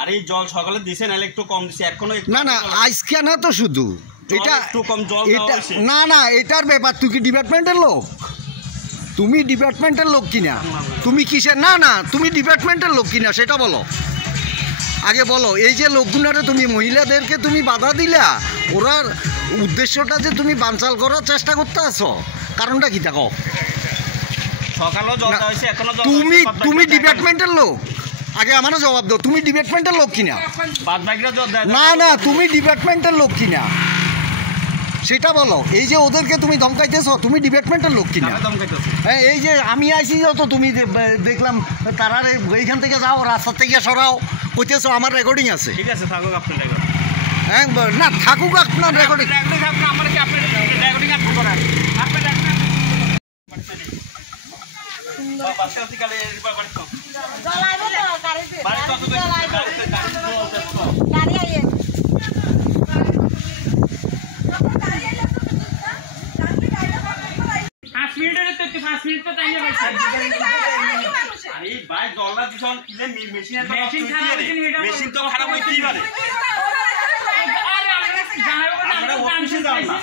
আর এই জল সকালে দিছে নালে একটু কম দিছে এখনো না না আজকে না তো শুধু এটা একটু কম জল এটা না না এটার ব্যাপার তুই কি ডিপার্টমেন্টের লোক তুমি ডিপার্টমেন্টের লোক কিনা তুমি কিসের না না তুমি ডিপার্টমেন্টের লোক কিনা সেটা বলো আগে বলো এই যে লোকগুলোরে তুমি মহিলাদেরকে তুমি বাধা দিলা ওরার উদ্দেশ্যটা যে তুমি বানচাল করার চেষ্টা করতে আসো কারণটা কি দেখো সকালেও জল দেওয়া হয়েছে এখনো জল তুমি তুমি ডিপার্টমেন্টের লোক আগে আমারও জবাব দাও তুমি ডিপার্টমেন্টের লোক কিনা বাদ বাকিরা জল দেয় না না তুমি ডিপার্টমেন্টের লোক কিনা সেটা বলো এই যে ওদেরকে তুমি ধমকাইতেছো তুমি ডিপার্টমেন্টের লোক কিনা হ্যাঁ এই যে আমি আইসি তো তুমি দেখলাম তারা এইখান থেকে যাও রাস্তা থেকে সরাও কইতেছো আমার রেকর্ডিং আছে ঠিক আছে থাকুক আপনার রেকর্ডিং হ্যাঁ না থাকুক আপনার রেকর্ডিং মেশিন তো খারাপ হইতেই পারে আমরা অফিসে যাব না